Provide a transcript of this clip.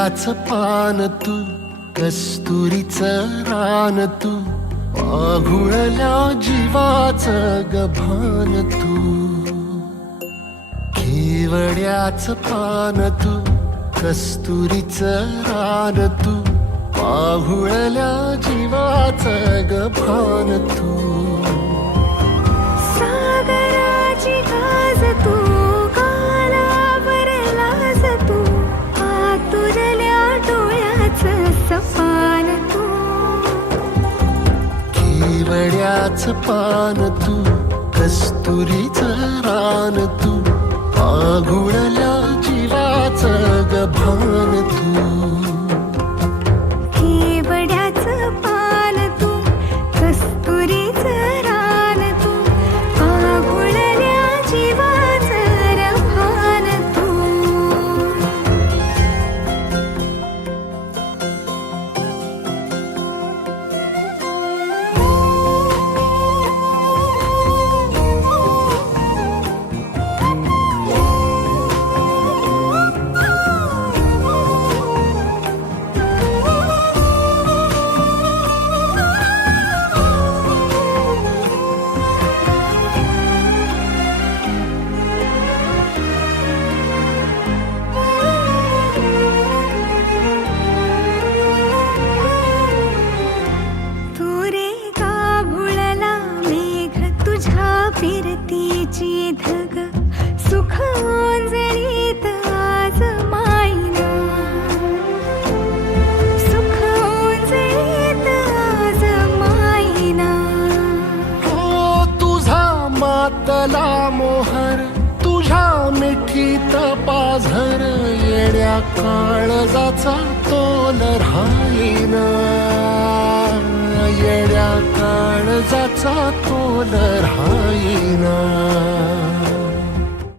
केवड्याच पान तू, कस्तुरीचं रान तू, आघुळल्या जीवाचं गभान तू. केवड्याच पान तू, कस्तुरीचं रान तू, आघुळल्या जीवाचं गभान तू. सागराची गाज तू, कालावरलास तू, आतुरल्या डोळ्याचं सपान तू. केवड्याच पान तू, कस्तुरीचं रान तू, आघुळल्या जीवाचं गभान तू. केवड्याचं पान तू, कस्तुरीचं रान तू, आघुळल्या जीवाचं रभान तू. फिरतीची धग सुख ओंजळीत आज मायना, सुख ओंजळीत आज मायना. हो तुझा मातला मोहर, तुझ्या मिठीत पाझर, येड्या काळजाचा तोल राहीना, येड्या काळजाचा तोल राहीना.